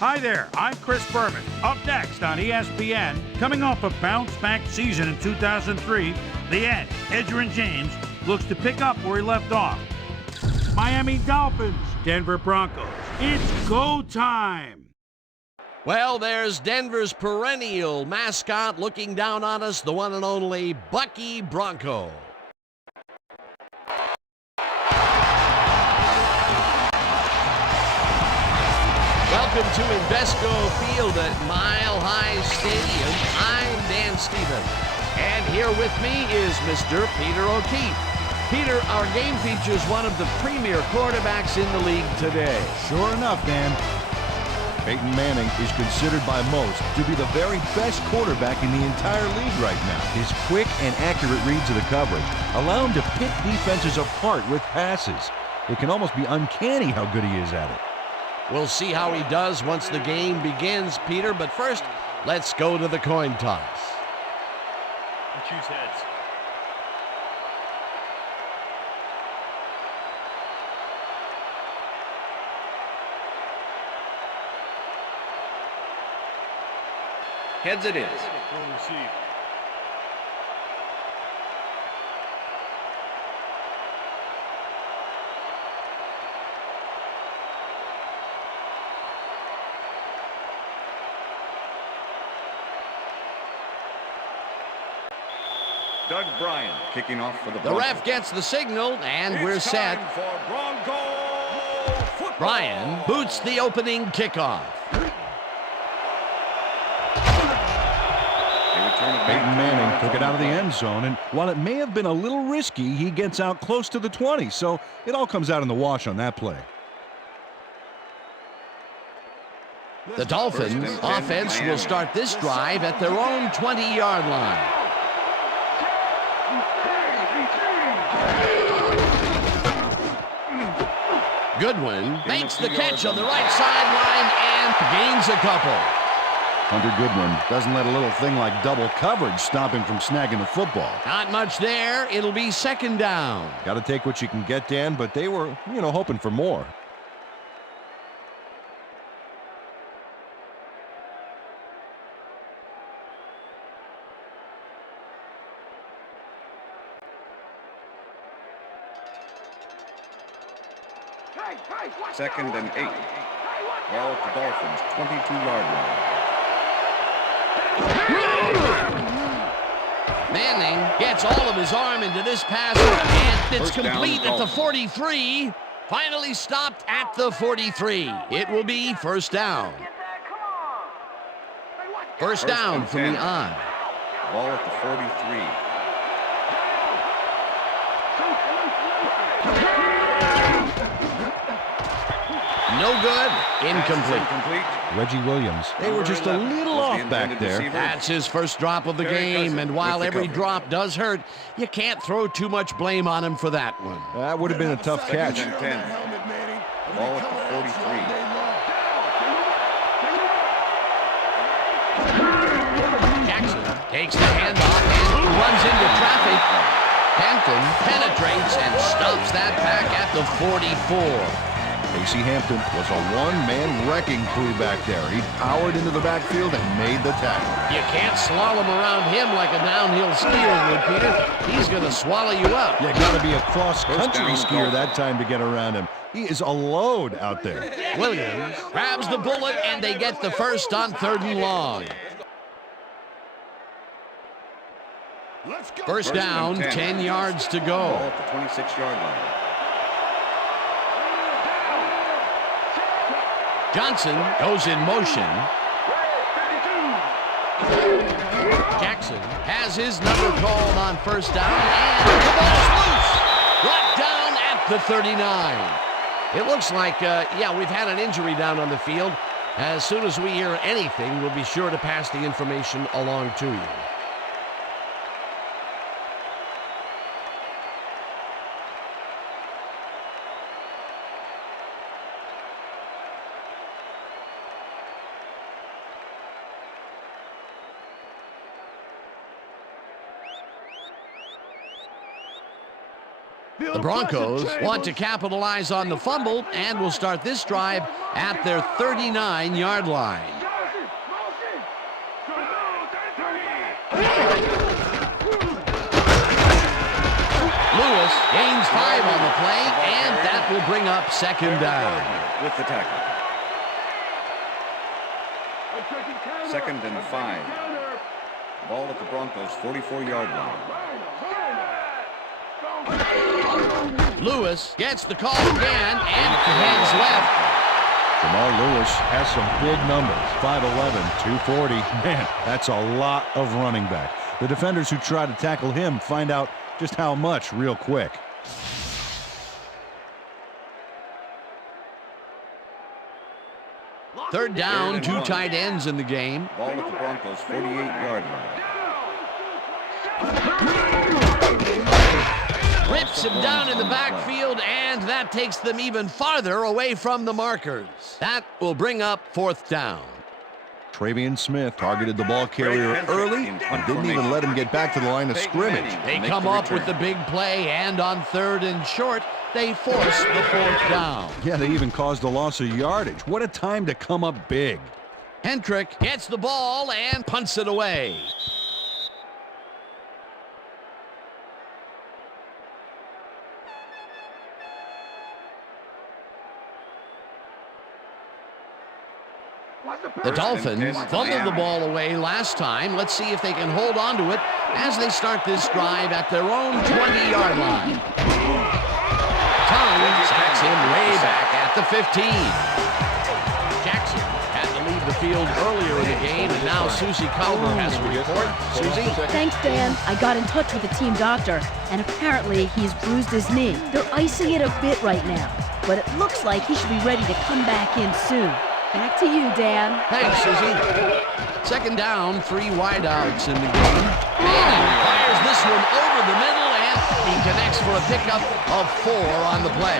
Hi there, I'm Chris Berman. Up next on ESPN, coming off a bounce-back season in 2003, the Ed, Edgerrin James, looks to pick up where he left off. Miami Dolphins, Denver Broncos. It's go time! Well, there's Denver's perennial mascot looking down on us, the one and only Bucky Bronco. Welcome to Invesco Field at Mile High Stadium. I'm Dan Stevens, and here with me is Mr. Peter O'Keefe. Peter, our game features one of the premier quarterbacks in the league today. Sure enough, Dan. Peyton Manning is considered by most to be the very best quarterback in the entire league right now. His quick and accurate reads of the coverage allow him to pick defenses apart with passes. It can almost be uncanny how good he is at it. We'll see how he does once the game begins, Peter, but first, let's go to the coin toss. And choose heads. Heads it is. Will receive. Doug Bryan kicking off for the The ref gets the signal, and we're set. For Bronco football. Bryan boots the opening kickoff. Peyton Manning took it out of the end zone, and while it may have been a little risky, he gets out close to the 20, so it all comes out in the wash on that play. The Dolphins offense will start this drive at their own 20-yard line. Goodwin makes the catch on the right sideline and gains a couple. Hunter Goodwin doesn't let a little thing like double coverage stop him from snagging the football. Not much there. It'll be second down. Got to take what you can get, Dan, but they were, hoping for more. Second and 8. Ball at the Dolphins, 22-yard line. Manning gets all of his arm into this pass, and it's complete at the 43. Finally stopped at the 43. It will be first down. First down from the eye. Ball at the 43. No good. Incomplete. Reggie Williams. They were just a little off back there. That's his first drop of the game, and while every drop does hurt, you can't throw too much blame on him for that one. That would have been a tough catch. Second and 10. Ball at the 43. Jackson takes the handoff and runs into traffic. Hampton penetrates and stops that pack at the 44. Casey Hampton was a one-man wrecking crew back there. He powered into the backfield and made the tackle. You can't slalom around him like a downhill skier would, Peter. He's going to swallow you up. You got to be a cross-country skier that time to get around him. He is a load out there. Williams grabs the bullet, and they get the first on 3rd and long. First down, 10 yards to go. Ball at the 26-yard line. Johnson goes in motion. Jackson has his number called on first down, and the ball's loose. Brought down at the 39. It looks like, we've had an injury down on the field. As soon as we hear anything, we'll be sure to pass the information along to you. The Broncos want to capitalize on the fumble and will start this drive at their 39-yard line. Lewis gains 5 on the play, and that will bring up second down. With the tackle. 2nd and 5. Ball at the Broncos' 44-yard line. Lewis gets the call again and heads left. Jamal Lewis has some big numbers. 5'11", 240. Man, that's a lot of running back. The defenders who try to tackle him find out just how much real quick. Third down, 2 tight ends in the game. Ball at the Broncos' 48-yard line. Rips him down in the backfield, and that takes them even farther away from the markers. That will bring up 4th down. Travion Smith targeted the ball carrier early and didn't even let him get back to the line of scrimmage. They come up with the big play, and on 3rd and short, they force the 4th down. Yeah, they even caused a loss of yardage. What a time to come up big. Hendrick gets the ball and punts it away. The Dolphins fumbled the ball away last time. Let's see if they can hold on to it as they start this drive at their own 20-yard line. Tongue sacks him way back at the 15. Jackson had to leave the field earlier in the game, and now Susie Culver has to report. Susie? Thanks, Dan. I got in touch with the team doctor, and apparently he's bruised his knee. They're icing it a bit right now, but it looks like he should be ready to come back in soon. Back to you, Dan. Thanks, Susie. 2nd down, 3 wideouts in the game. Manning fires this one over the middle, and he connects for a pickup of 4 on the play.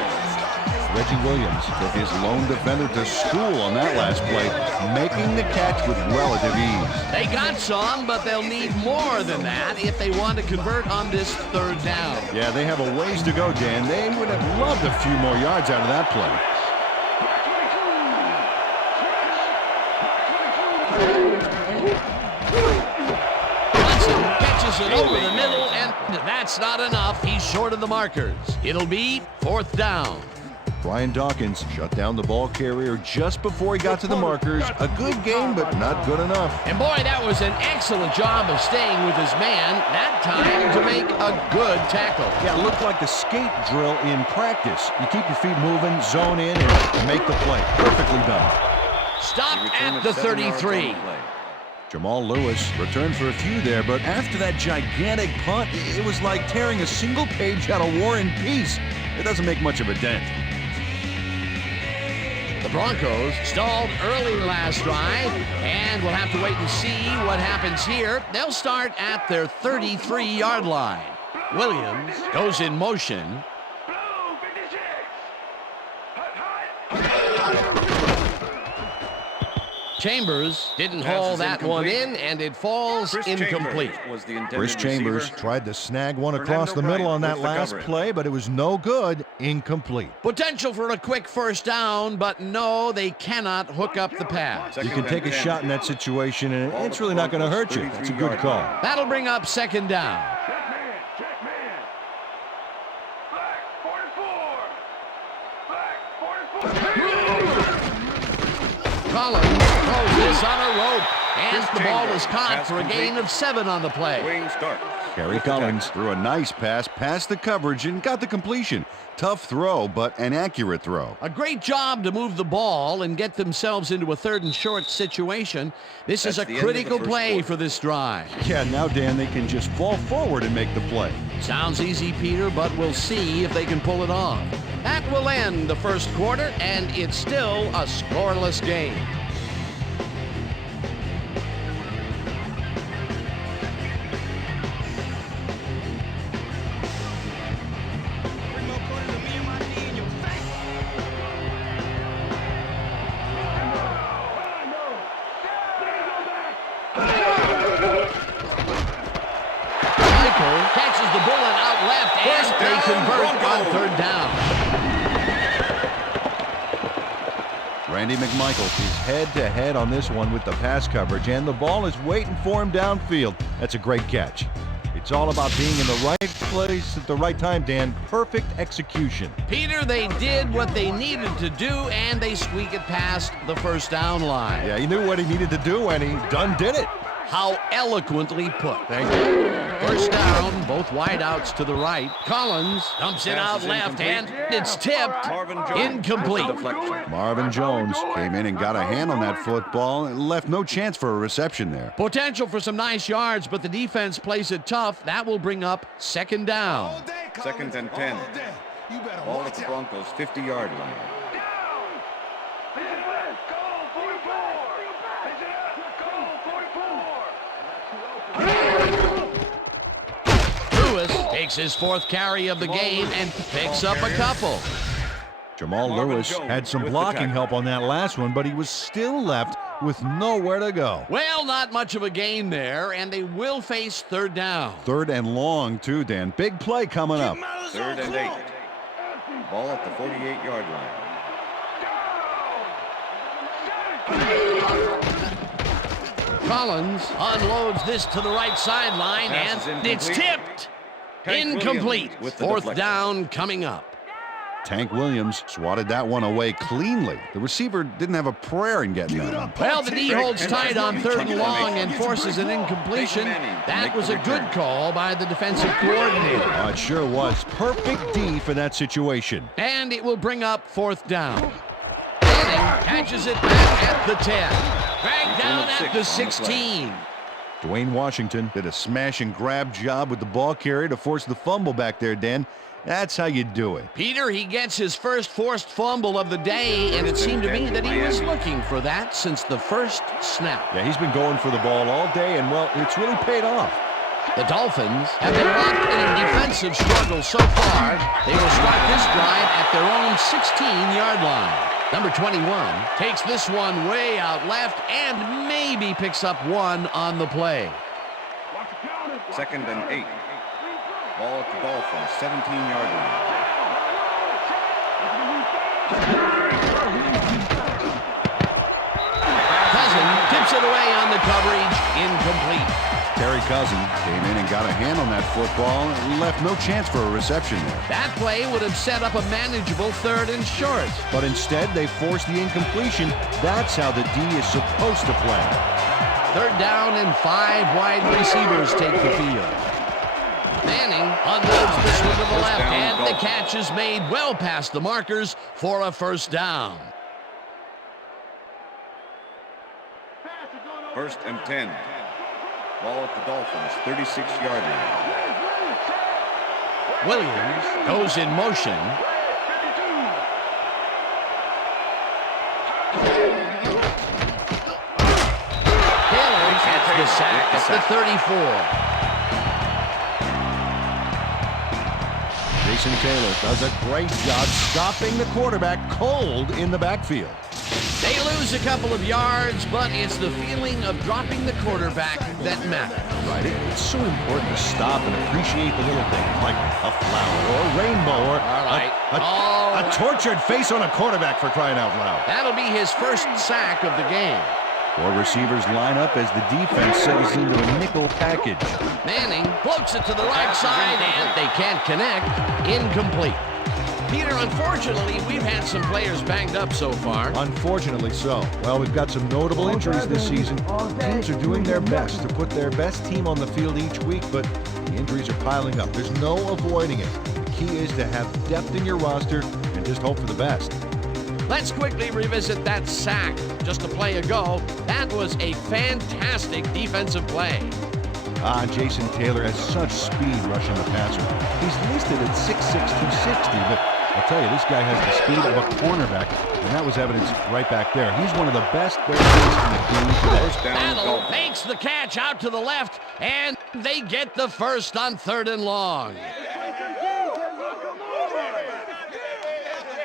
Reggie Williams took his lone defender to school on that last play, making the catch with relative ease. They got some, but they'll need more than that if they want to convert on this 3rd down. Yeah, they have a ways to go, Dan. They would have loved a few more yards out of that play. Catches it over the middle, and that's not enough. He's short of the markers. It'll be 4th down. Brian Dawkins shut down the ball carrier just before he got to the markers. A good game, but not good enough. And boy, that was an excellent job of staying with his man, that time to make a good tackle. Yeah, it looked like a skate drill in practice. You keep your feet moving, zone in, and make the play. Perfectly done. Stopped at the 33. Jamal Lewis returned for a few there, but after that gigantic punt, it was like tearing a single page out of War and Peace. It doesn't make much of a dent. The Broncos stalled early last drive, and we'll have to wait and see what happens here. They'll start at their 33-yard line. Williams goes in motion. Chambers didn't haul that one in, and it falls incomplete. Chris Chambers tried to snag one across the middle on that last play, but it was no good. Incomplete. Potential for a quick 1st down, but no, they cannot hook up the pass. You can take a shot in that situation, and it's really not going to hurt you. It's a good call. That'll bring up 2nd down. Collins throws this on a rope, and the ball is caught for a gain of 7 on the play. Kerry Collins threw a nice pass past the coverage and got the completion. Tough throw, but an accurate throw. A great job to move the ball and get themselves into a 3rd and short situation. This is a critical play for this drive. Yeah, now, Dan, they can just fall forward and make the play. Sounds easy, Peter, but we'll see if they can pull it off. That will end the 1st quarter, and it's still a scoreless game. McMichael catches the bullet out left, and they convert on third down. Randy McMichael is head-to-head on this one with the pass coverage, and the ball is waiting for him downfield. That's a great catch. It's all about being in the right place at the right time, Dan. Perfect execution. Peter, they did what they needed to do, and they squeak it past the first down line. Yeah, he knew what he needed to do, and he done did it. How eloquently put. Thank you. First down, both wideouts to the right. Collins dumps it out left, and it's tipped. Incomplete. Marvin Jones came in and got a hand on that football and left no chance for a reception there. Potential for some nice yards, but the defense plays it tough. That will bring up second down. Second and 10. Ball at the Broncos' 50-yard line. Lewis takes his fourth carry of the game and picks up a couple. Jamal Lewis had some blocking help on that last one, but he was still left with nowhere to go. Well, not much of a gain there, and they will face third down. Third and long, too, Dan. Big play coming up. Third and 8. Ball at the 48-yard line. Collins unloads this to the right sideline, and it's tipped. Incomplete. Fourth down coming up. Tank Williams swatted that one away cleanly. The receiver didn't have a prayer in getting that. Well, the D holds tight on third and long and forces an incompletion. That was a good call by the defensive coordinator. Oh, it sure was. Perfect D for that situation. And it will bring up fourth down. Manning catches it back at the 10. Dragged down at the 16. Dwayne Washington did a smash and grab job with the ball carrier to force the fumble back there, Dan. That's how you do it. Peter, he gets his first forced fumble of the day, and it seemed to me that he was looking for that since the first snap. Yeah, he's been going for the ball all day, and, well, it's really paid off. The Dolphins have been locked in a defensive struggle so far. They will start this drive at their own 16-yard line. Number 21 takes this one way out left and maybe picks up one on the play. Second and 8. Ball at the Dolphins' 17-yard line. Cousin tips it away on the coverage. Incomplete. Terry Cousin came in and got a hand on that football and left no chance for a reception there. That play would have set up a manageable third and short. But instead, they forced the incompletion. That's how the D is supposed to play. Third down and 5 wide receivers take the field. Manning unloads this one to the left, and the catch is made well past the markers for a first down. First and 10. Ball at the Dolphins' 36-yard line. Williams goes in motion. Taylor gets the sack at the 34. Jason Taylor does a great job stopping the quarterback cold in the backfield. They lose a couple of yards, but it's the feeling of dropping the quarterback that matters. Right, it's so important to stop and appreciate the little things like a flower or a rainbow or a tortured face on a quarterback, for crying out loud. That'll be his first sack of the game. 4 receivers line up as the defense settles into a nickel package. Manning floats it to the right side, and they can't connect. Incomplete. Peter, unfortunately, we've had some players banged up so far. Unfortunately so. Well, we've got some notable injuries this season. Teams are doing their best to put their best team on the field each week, but the injuries are piling up. There's no avoiding it. The key is to have depth in your roster and just hope for the best. Let's quickly revisit that sack just a play ago. That was a fantastic defensive play. Jason Taylor has such speed rushing the passer. He's listed at 6'6", 260, but I'll tell you, this guy has the speed of a cornerback, and that was evidenced right back there. He's one of the best players in the game today. Battle makes the catch out to the left, and they get the first on third and long.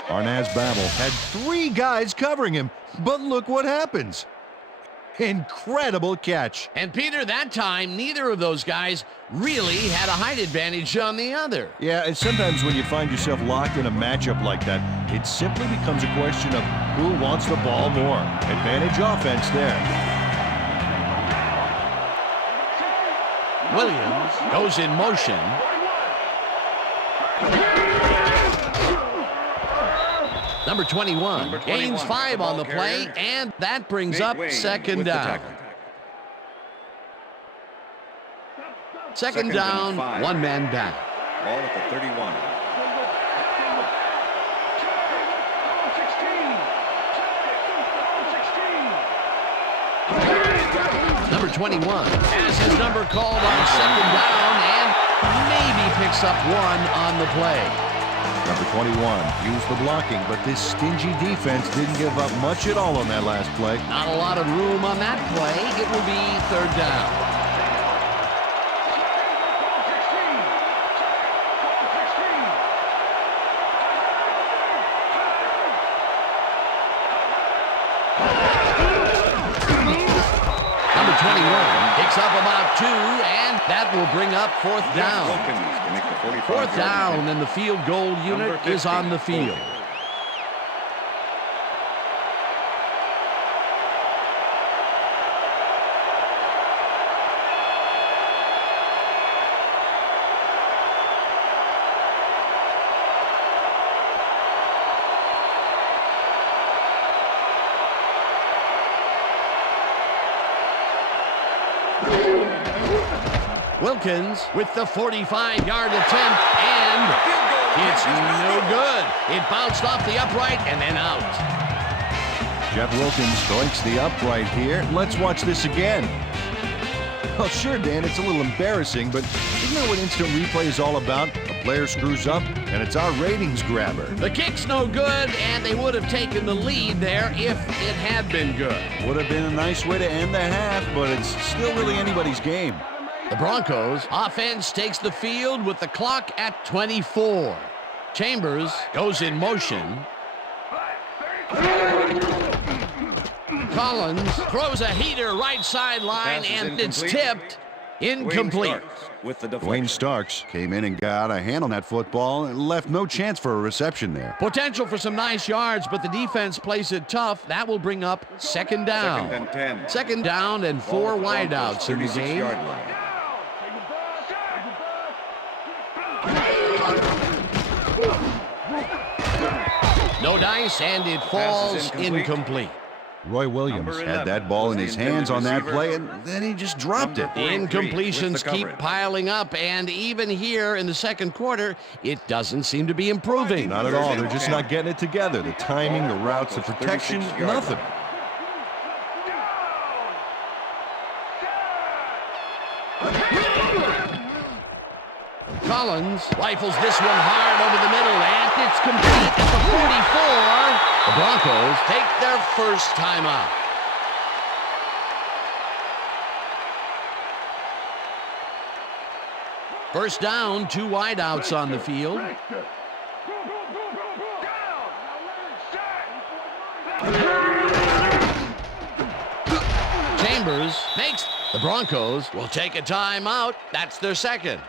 Arnaz Babel had 3 guys covering him, but look what happens. Incredible catch. And Peter, that time, neither of those guys really had a height advantage on the other. Yeah, and sometimes when you find yourself locked in a matchup like that, it simply becomes a question of who wants the ball more. Advantage offense there. Williams goes in motion. Number 21 gains 5 on the play, and that brings up second down. Second down, 1 man back. Ball at the 31. Number 21 has his number called on second down and maybe picks up 1 on the play. Number 21 used the blocking, but this stingy defense didn't give up much at all on that last play. Not a lot of room on that play. It will be third down. Number 21 picks up about 2, and that will bring up fourth down. Fourth down, and the field goal unit is on the field. Wilkins with the 45-yard attempt, and it's no good. It bounced off the upright and then out. Jeff Wilkins breaks the upright here. Let's watch this again. Well, sure, Dan, it's a little embarrassing, but isn't that what instant replay is all about? A player screws up, and it's our ratings grabber. The kick's no good, and they would have taken the lead there if it had been good. Would have been a nice way to end the half, but it's still really anybody's game. The Broncos offense takes the field with the clock at 24. Chambers goes in motion. Collins throws a heater right sideline, and it's tipped. Incomplete. Wayne Starks came in and got a hand on that football and left no chance for a reception there. Potential for some nice yards, but the defense plays it tough. That will bring up second down. Second and 10. Second down and 4 wideouts in the game. No dice, and it falls incomplete. Roy Williams had that ball in his hands on that play, and then he just dropped it. The incompletions keep piling up, and even here in the second quarter, it doesn't seem to be improving. Not at all. They're just not getting it together. The timing, the routes, the protection, nothing. Collins rifles this one hard over the middle, and it's complete at the 44. The Broncos take their first timeout. First down, 2 wideouts on the field. Chambers makes. The Broncos will take a timeout. That's their second.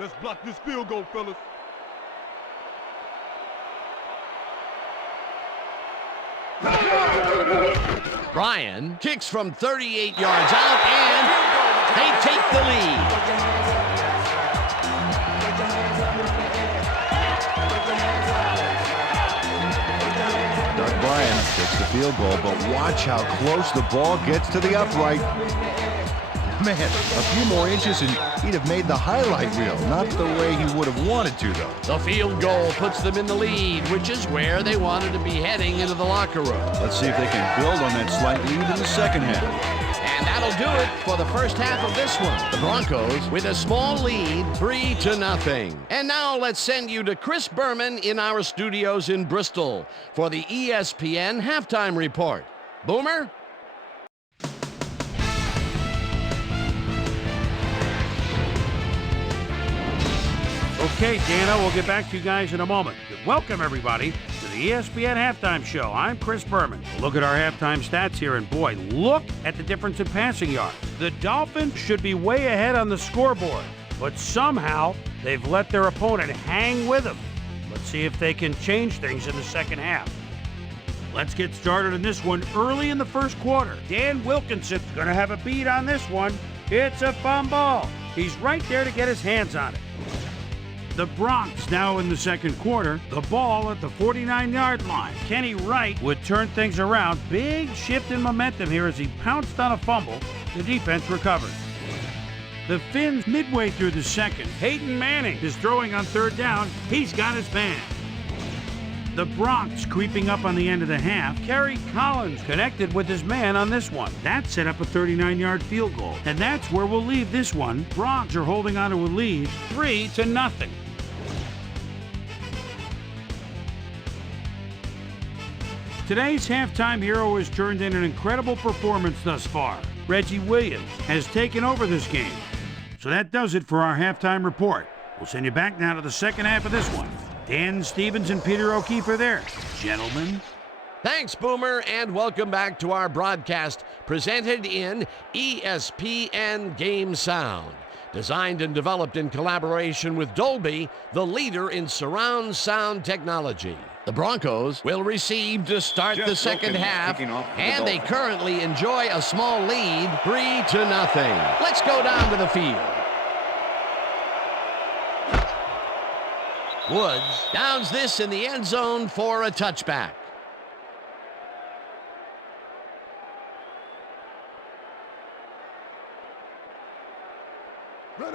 Let's block this field goal, fellas. Bryan kicks from 38 yards out, and they take the lead. Doug Bryan takes the field goal, but watch how close the ball gets to the upright. Man, a few more inches and he'd have made the highlight reel. Not the way he would have wanted to, though. The field goal puts them in the lead, which is where they wanted to be heading into the locker room. Let's see if they can build on that slight lead in the second half. And that'll do it for the first half of this one. The Broncos with a small lead, 3-0. And now let's send you to Chris Berman in our studios in Bristol for the ESPN Halftime Report. Boomer? Okay, Dana, we'll get back to you guys in a moment. Welcome, everybody, to the ESPN Halftime Show. I'm Chris Berman. Look at our halftime stats here, and boy, look at the difference in passing yards. The Dolphins should be way ahead on the scoreboard, but somehow they've let their opponent hang with them. Let's see if they can change things in the second half. Let's get started on this one early in the first quarter. Dan Wilkinson's going to have a beat on this one. It's a fumble. He's right there to get his hands on it. The Broncos now in the second quarter, the ball at the 49-yard line. Kenny Wright would turn things around. Big shift in momentum here as he pounced on a fumble. The defense recovered. The Finns midway through the second. Peyton Manning is throwing on third down. He's got his man. The Broncos creeping up on the end of the half. Kerry Collins connected with his man on this one. That set up a 39-yard field goal. And that's where we'll leave this one. Broncos are holding on to a lead 3-0. Today's halftime hero has turned in an incredible performance thus far. Reggie Williams has taken over this game. So that does it for our halftime report. We'll send you back now to the second half of this one. Dan Stevens and Peter O'Keefe are there. Gentlemen. Thanks, Boomer, and welcome back to our broadcast presented in ESPN Game Sound. Designed and developed in collaboration with Dolby, the leader in surround sound technology. The Broncos will receive to start the second half, and they currently enjoy a small lead, 3-0. Let's go down to the field. Woods downs this in the end zone for a touchback.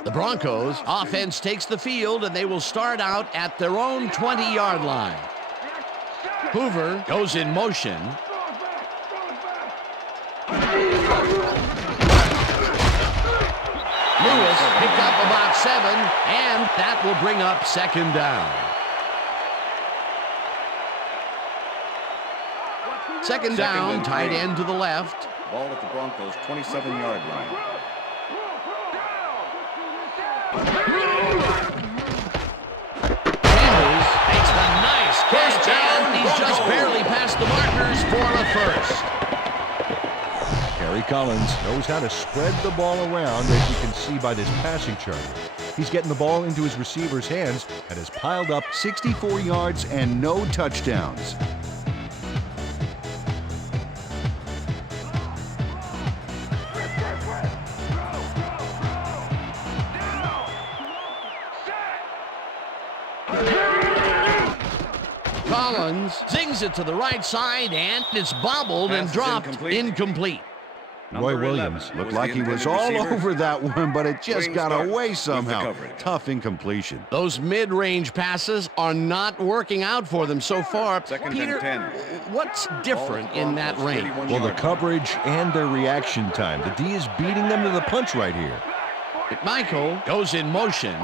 The Broncos offense takes the field, and they will start out at their own 20-yard line. Hoover goes in motion. Lewis picked up about 7, and that will bring up second down. Second down, tight end to the left. Ball at the Broncos' 27-yard line. Sanders makes the nice catch, and he's just barely past the markers for a first. Kerry Collins knows how to spread the ball around, as you can see by this passing chart. He's getting the ball into his receiver's hands and has piled up 64 yards and no touchdowns. Collins zings it to the right side, and it's bobbled and dropped incomplete. Roy Williams looked like he was all over that one, but it just got away somehow. Tough incompletion. Those mid-range passes are not working out for them so far. Peter, what's different in that range? Well, the coverage and their reaction time. The D is beating them to the punch right here. McMichael goes in motion.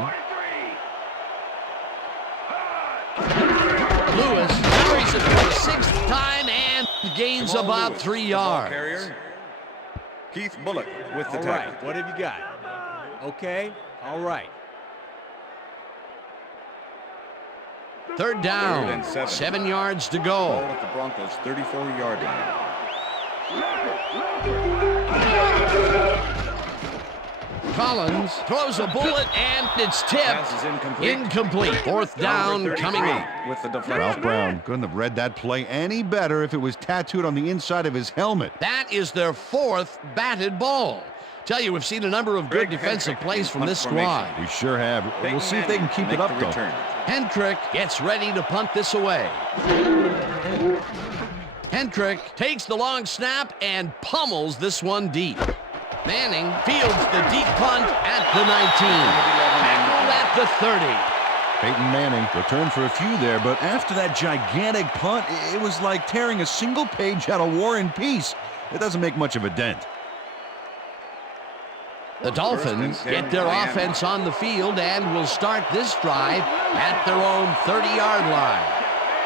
Lewis carries it for the 6th time and gains about 3 yards. Keith Bullock with the tackle. All right, what have you got? Okay, all right. Third down, 7 yards to Ball go. at the Broncos' 34-yard line. Collins throws a bullet, and it's tipped. Pass is Incomplete. Fourth down coming up. With the deflection. Ralph Brown couldn't have read that play any better if it was tattooed on the inside of his helmet. That is their 4th batted ball. Tell you, we've seen a number of good defensive plays from this squad. We sure have. We'll see if they can keep it up, though. Hendrick gets ready to punt this away. Hendrick takes the long snap and pummels this one deep. Manning fields the deep punt at the 19. Tackled at the 30. Peyton Manning returned for a few there, but after that gigantic punt, it was like tearing a single page out of War and Peace. It doesn't make much of a dent. The Dolphins get their offense on the field and will start this drive at their own 30-yard line.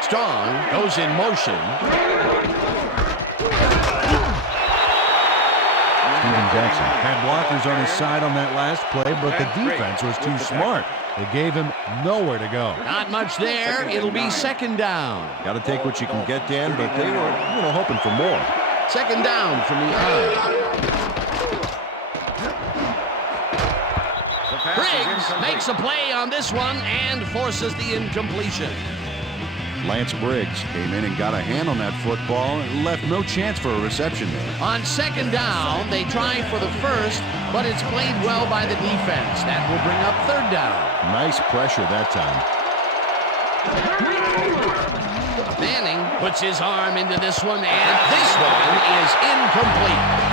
Strong goes in motion. Steven Jackson had blockers on his side on that last play, but the defense was too smart. They gave him nowhere to go. Not much there. It'll be second down. Got to take what you can get, Dan, but they were, hoping for more. Second down from the line. Briggs makes a play on this one and forces the incompletion. Lance Briggs came in and got a hand on that football and left no chance for a reception there. On second down, they try for the first, but it's played well by the defense. That will bring up third down. Nice pressure that time. Manning puts his arm into this one, and this one is incomplete.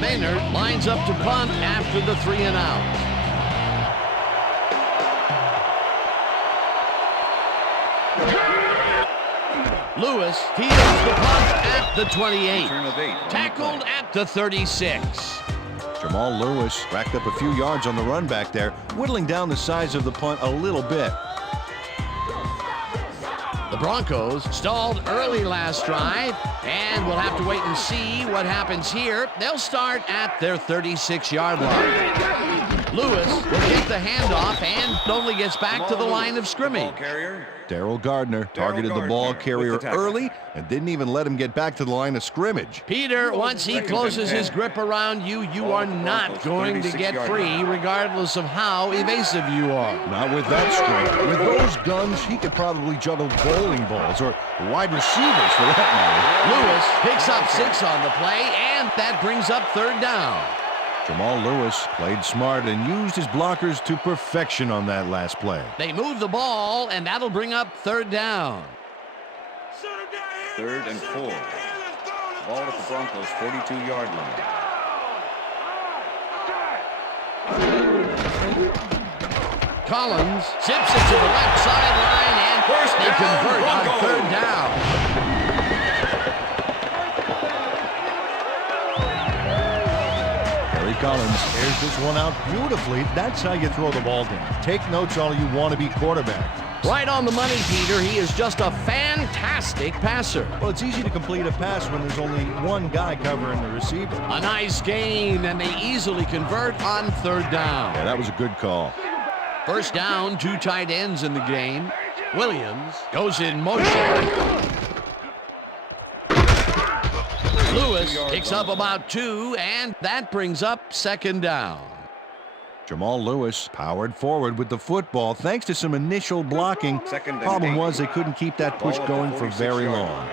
Maynard lines up to punt after the 3 and out. Lewis fields the punt at the 28. Tackled at the 36. Jamal Lewis racked up a few yards on the run back there, whittling down the size of the punt a little bit. The Broncos stalled early last drive, and we'll have to wait and see what happens here. They'll start at their 36-yard line. Lewis will get the handoff and only gets back to the line of scrimmage. Darrell Gardner targeted the ball carrier early and didn't even let him get back to the line of scrimmage. Peter, once he closes his grip around you, you are not going to get free regardless of how evasive you are. Not with that strength. With those guns, he could probably juggle bowling balls or wide receivers for that matter. Lewis picks up 6 on the play, and that brings up third down. Jamal Lewis played smart and used his blockers to perfection on that last play. They move the ball, and that'll bring up third down. 3rd and 4. Ball at the Broncos' 42-yard line. Collins zips it to the left sideline, and first they convert on third down. Collins airs this one out beautifully. That's how you throw the ball down. Take notes all you want to be quarterback. Right on the money, Peter. He is just a fantastic passer. Well, it's easy to complete a pass when there's only one guy covering the receiver. A nice gain, and they easily convert on third down. Yeah, that was a good call. First down, 2 tight ends in the game. Williams goes in motion. Lewis picks up about 2, and that brings up second down. Jamal Lewis powered forward with the football thanks to some initial blocking. Problem was they couldn't keep that push going for very long.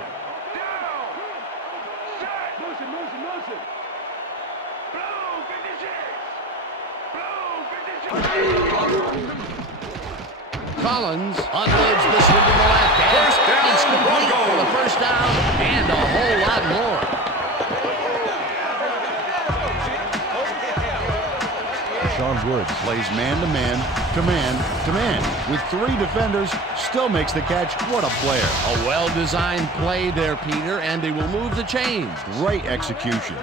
Collins unloads this one to the left. It's complete for the first down and a whole lot more. Sean Wood plays man-to-man, to man. With 3 defenders, still makes the catch. What a player. A well-designed play there, Peter, and they will move the chains. Great execution.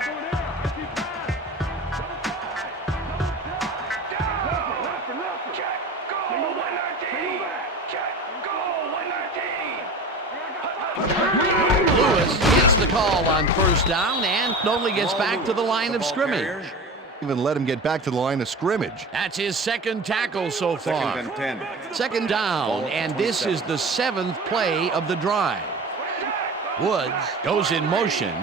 Lewis gets the call on first down and only gets back to the line of scrimmage. Even let him get back to the line of scrimmage. That's his second tackle so far. 2nd and 10. Second down, and this is the 7th play of the drive. Woods goes in motion.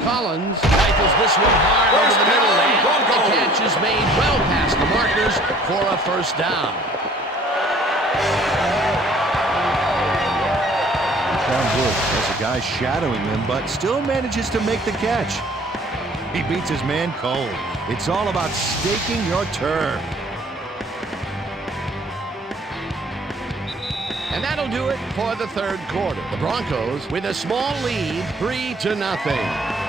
Collins rifles this one hard over the middle, and the catch is made well past the markers for a first down. Sean Wood has a guy shadowing him, but still manages to make the catch. He beats his man cold. It's all about staking your turn. And that'll do it for the third quarter. The Broncos with a small lead, 3-0.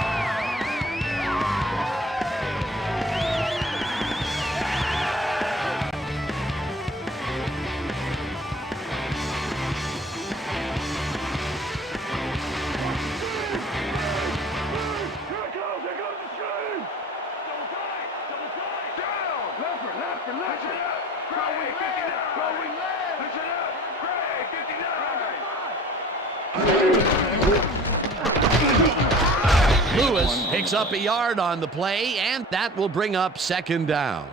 Lewis picks up a yard on the play, and that will bring up second down.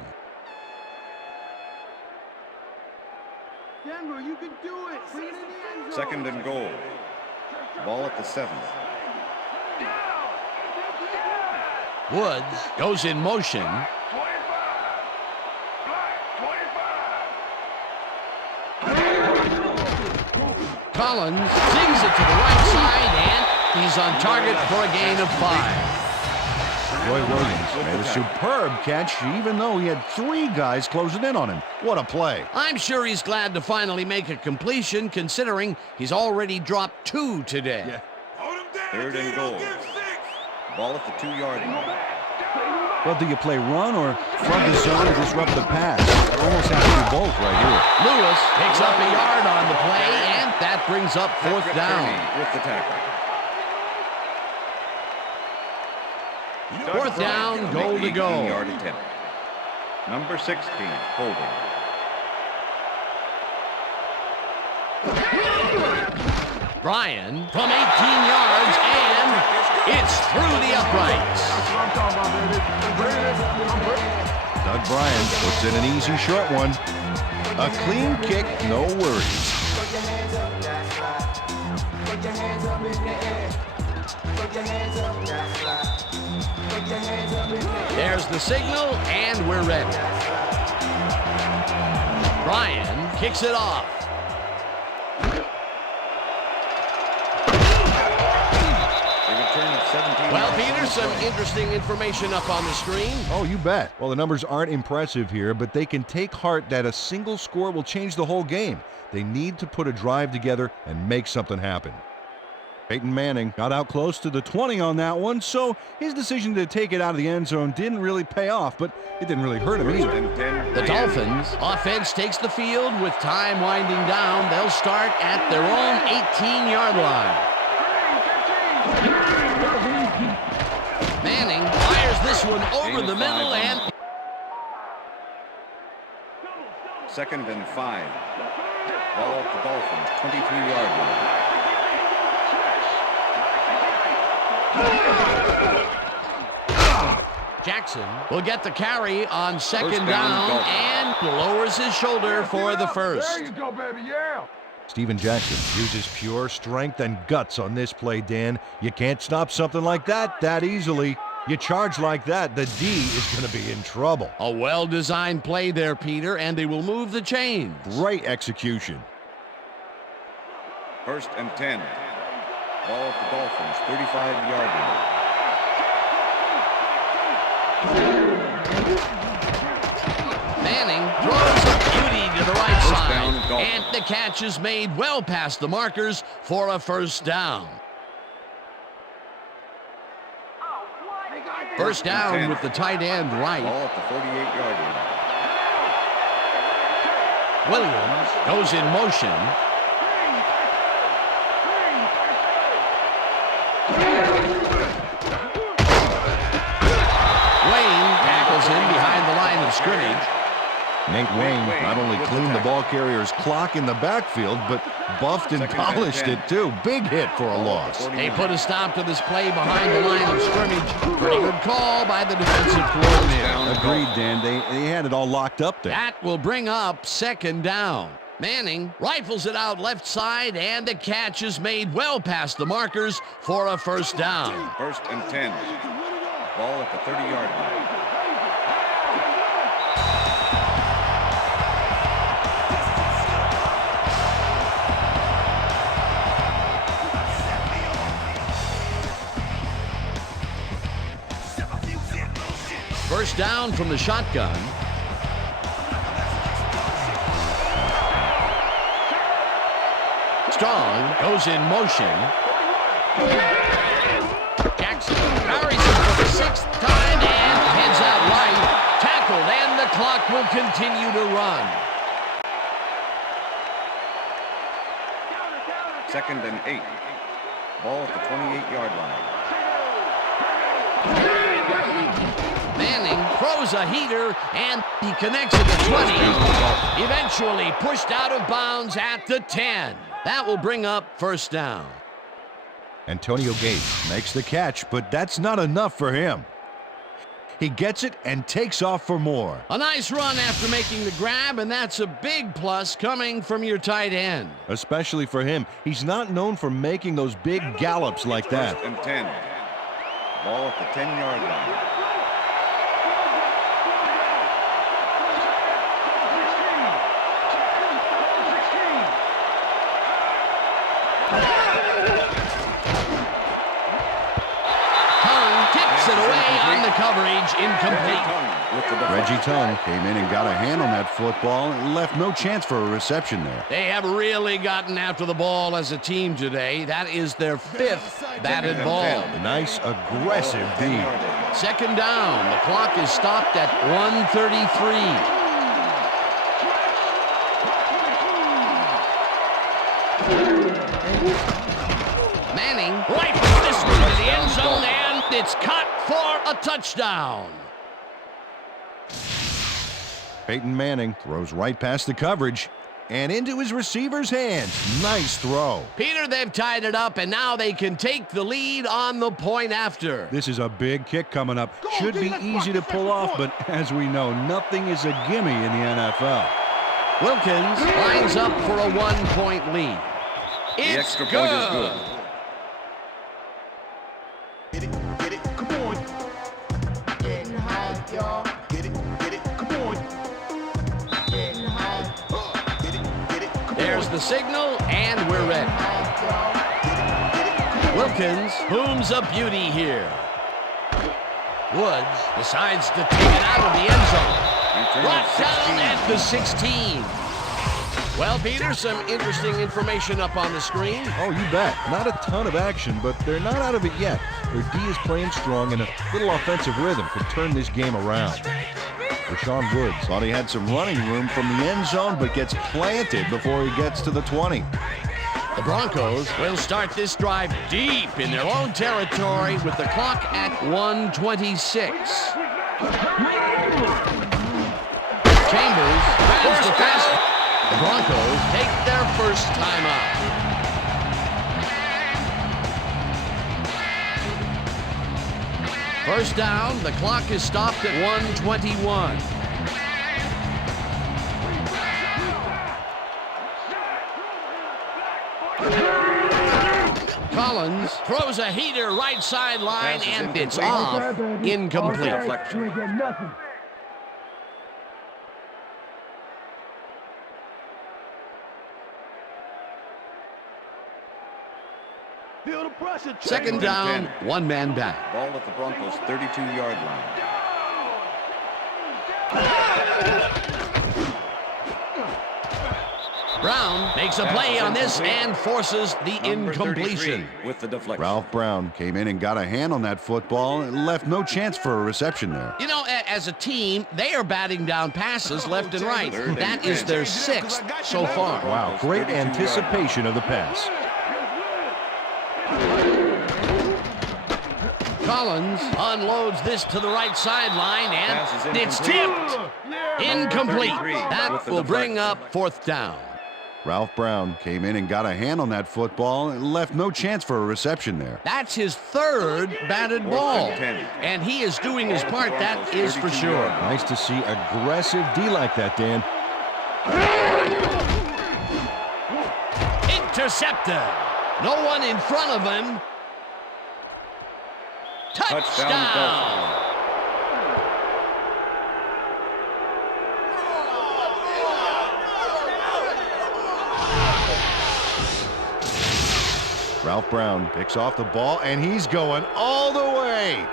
Denver, you can do it. Bring it in the end zone. Second and goal. Ball at the 7. Woods goes in motion. Collins sings it to the right side, and he's on target for a gain of 5. Roy Williams made a superb catch, even though he had 3 guys closing in on him. What a play. I'm sure he's glad to finally make a completion, considering he's already dropped 2 today. Yeah. Third and goal. Ball at the 2-yard line. Well, do you play run or flood the zone or disrupt the pass? You almost have to do both right here. Lewis picks up a yard on the play, and that brings up 4th down. With the tackle. 4th down, goal to go. 18-yard attempt. Number 16, holding. Bryan from 18 yards, and it's through the uprights. Doug Bryan puts in an easy short one. A clean kick, no worries. There's the signal, and we're ready. Bryan kicks it off. Well, Peter, some interesting information up on the screen. Oh, you bet. Well, the numbers aren't impressive here, but they can take heart that a single score will change the whole game. They need to put a drive together and make something happen. Peyton Manning got out close to the 20 on that one, so his decision to take it out of the end zone didn't really pay off, but it didn't really hurt him either. The Dolphins offense takes the field with time winding down. They'll start at their own 18-yard line. Manning fires this one over the middle, and Second and 5. Ball at the Dolphins, 23-yard line. Jackson will get the carry on second down and lowers his shoulder for the first. There you go, baby, yeah. Steven Jackson uses pure strength and guts on this play, Dan. You can't stop something like that easily. You charge like that, the D is going to be in trouble. A well-designed play there, Peter, and they will move the chains. Great execution. First and 10. Ball at the Dolphins, 35-yard line. Manning throws a beauty to the right side, and the catch is made well past the markers for a first down. First down with the tight end right. Ball at the 48-yard line. Williams goes in motion. Wayne tackles him behind the line of scrimmage. Nate Wayne not only cleaned the ball carrier's clock in the backfield, but buffed and polished it too. Big hit for a loss. They put a stop to this play behind the line of scrimmage. Pretty good call by the defensive coordinator. Agreed, Dan. They had it all locked up there. That will bring up second down. Manning rifles it out left side, and the catch is made well past the markers for a first down. First and 10. Ball at the 30-yard line. First down from the shotgun. Strong goes in motion. Jackson carries it for the 6th time and heads out right. Tackled, and the clock will continue to run. Second and 8. Ball at the 28-yard line. Manning throws a heater, and he connects at the 20. Eventually pushed out of bounds at the 10. That will bring up first down. Antonio Gates makes the catch, but that's not enough for him. He gets it and takes off for more. A nice run after making the grab, and that's a big plus coming from your tight end. Especially for him. He's not known for making those big gallops like that. 1st and 10. Ball at the 10-yard line. Tips it away on the coverage, incomplete. Reggie Tongue came in and got a hand on that football and left no chance for a reception there. They have really gotten after the ball as a team today. That is their 5th batted ball. A nice aggressive D. 2nd down. The clock is stopped at 1:33. Manning rifles this one to the end zone, and it's caught for a touchdown. Peyton Manning throws right past the coverage and into his receiver's hands. Nice throw. Peter, they've tied it up, and now they can take the lead on the point after. This is a big kick coming up. Should be easy to pull off, but as we know, nothing is a gimme in the NFL. Wilkins lines up for a 1-point lead. It's The extra point is good. Get it, come on. Getting high, y'all. Get it, come on. Getting high. Get it, come on. There's the signal, and we're ready. Wilkins booms a beauty here. Woods decides to take it out of the end zone. Brought down at the 16. Well, Peter, some interesting information up on the screen. Oh, you bet. Not a ton of action, but they're not out of it yet. Their D is playing strong, and a little offensive rhythm could turn this game around. Rashawn Woods thought he had some running room from the end zone, but gets planted before he gets to the 20. The Broncos will start this drive deep in their own territory with the clock at 1:26. Chambers grabs the pass. The Broncos take their first time out. First down, the clock is stopped at 1:21. Collins throws a heater right sideline, and it's off. Incomplete. Feel the pressure. 2nd down, 1 man back. Ball at the Broncos' 32-yard line. Brown makes a play on this and forces the incompletion. With the deflection. Ralph Brown came in and got a hand on that football and left no chance for a reception there. You know, as a team, they are batting down passes left and right. That is their 6th so far. Wow, great anticipation of the pass. Collins unloads this to the right sideline, and it's tipped. Incomplete. That will bring up 4th down. Ralph Brown came in and got a hand on that football and left no chance for a reception there. That's his 3rd batted ball, and he is doing his part, that is for sure. Nice to see aggressive D like that, Dan. Intercepted. No one in front of him. Touchdown. Ralph Brown picks off the ball, and he's going all the way.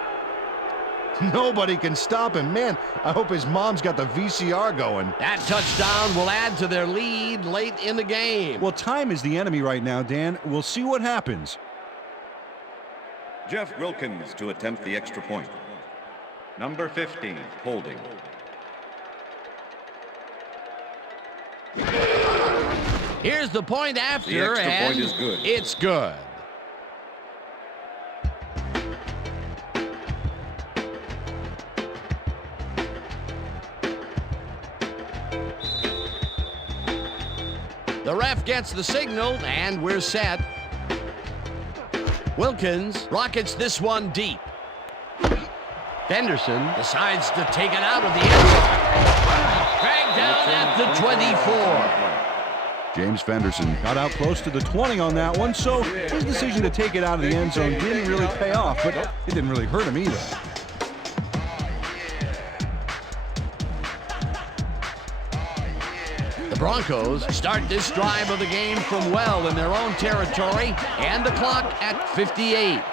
Nobody can stop him. Man, I hope his mom's got the VCR going. That touchdown will add to their lead late in the game. Well, time is the enemy right now, Dan. We'll see what happens. Jeff Wilkins to attempt the extra point. Number 15, holding. Here's the point after, The extra and point is good. It's good. The ref gets the signal, and we're set. Wilkins rockets this one deep. Henderson decides to take it out of the end zone. Dragged down at the 24. James Fenderson got out close to the 20 on that one, so his decision to take it out of the end zone didn't really pay off, but it didn't really hurt him either. The Broncos start this drive of the game from well in their own territory, and the clock at 58.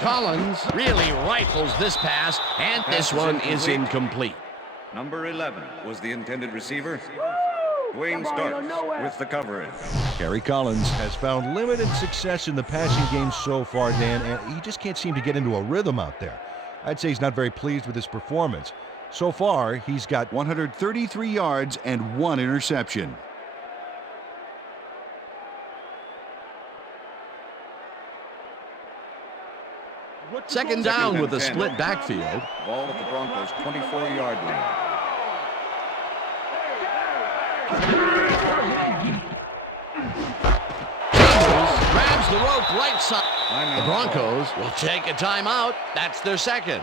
Collins really rifles this pass, and this one is incomplete. Number 11 was the intended receiver. Dwayne starts with the coverage. Kerry Collins has found limited success in the passing game so far, Dan, and he just can't seem to get into a rhythm out there. I'd say he's not very pleased with his performance. So far, he's got 133 yards and 1 interception. Second down with a split backfield. Ball at the Broncos' 24-yard line. Grabs the rope right side. The Broncos will take a timeout. That's their second.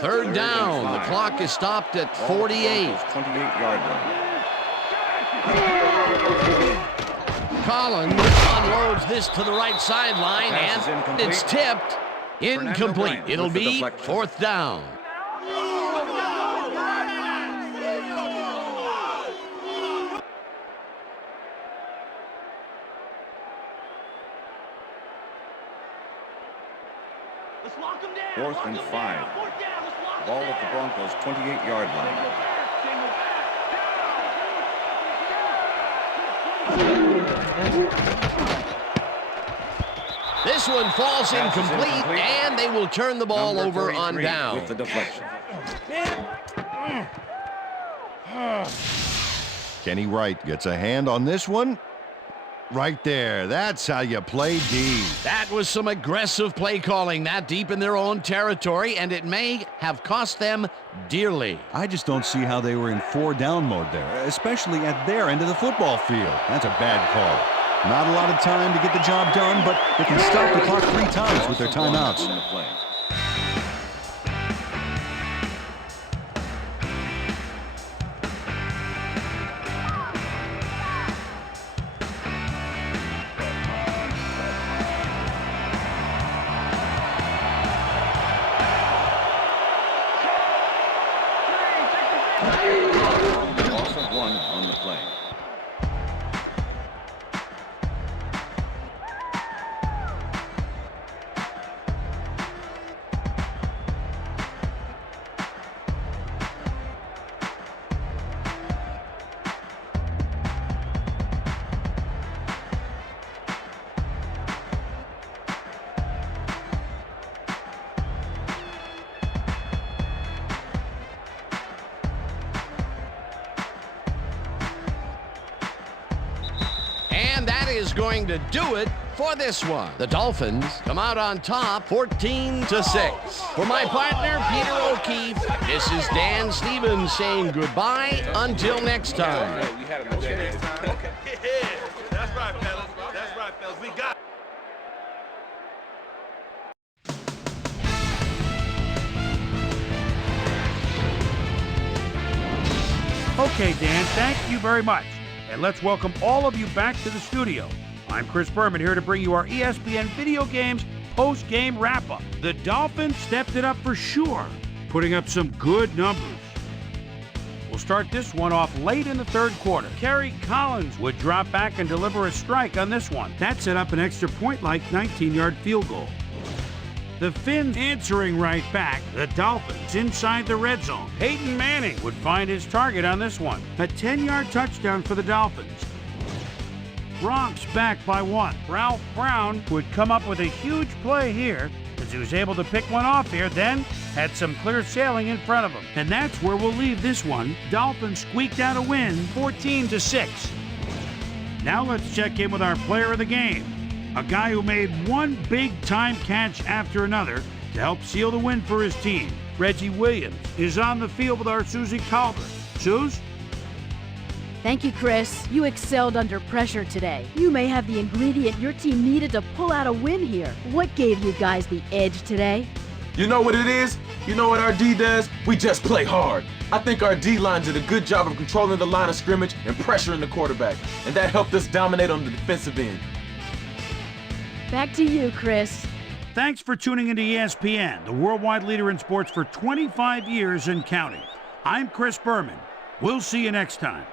Third down. The clock is stopped at 48. 28-yard line. Collins unloads this to the right sideline, and it's tipped. Incomplete. It'll be fourth down. Fourth and 5. Ball at the Broncos' 28-yard line. This one falls incomplete, and they will turn the ball over on down. With the deflection. Kenny Wright gets a hand on this one. Right there. That's how you play D. That was some aggressive play calling that deep in their own territory, and it may have cost them dearly. I just don't see how they were in 4-down mode there, especially at their end of the football field. That's a bad call. Not a lot of time to get the job done, but they can stop the clock 3 times with their timeouts. Loss of 1 on the play. And that is going to do it for this one. The Dolphins come out on top 14-6. For my partner, Peter O'Keefe, this is Dan Stevens saying goodbye until next time. That's right, fellas. That's right, fellas. We got Okay, Dan, thank you very much. And let's welcome all of you back to the studio. I'm Chris Berman here to bring you our ESPN Video Games post-game wrap-up. The Dolphins stepped it up for sure, putting up some good numbers. We'll start this one off late in the third quarter. Kerry Collins would drop back and deliver a strike on this one. That set up an extra point-like 19-yard field goal. The Finns answering right back, the Dolphins inside the red zone. Peyton Manning would find his target on this one. A 10-yard touchdown for the Dolphins. Bronx back by 1. Ralph Brown would come up with a huge play here as he was able to pick one off here, then had some clear sailing in front of him. And that's where we'll leave this one. Dolphins squeaked out a win, 14-6. Now let's check in with our player of the game. A guy who made one big-time catch after another to help seal the win for his team. Reggie Williams is on the field with our Susie Calvert. Suze? Thank you, Chris. You excelled under pressure today. You may have the ingredient your team needed to pull out a win here. What gave you guys the edge today? You know what it is? You know what our D does? We just play hard. I think our D-line did a good job of controlling the line of scrimmage and pressuring the quarterback, and that helped us dominate on the defensive end. Back to you, Chris. Thanks for tuning into ESPN, the worldwide leader in sports for 25 years and counting. I'm Chris Berman. We'll see you next time.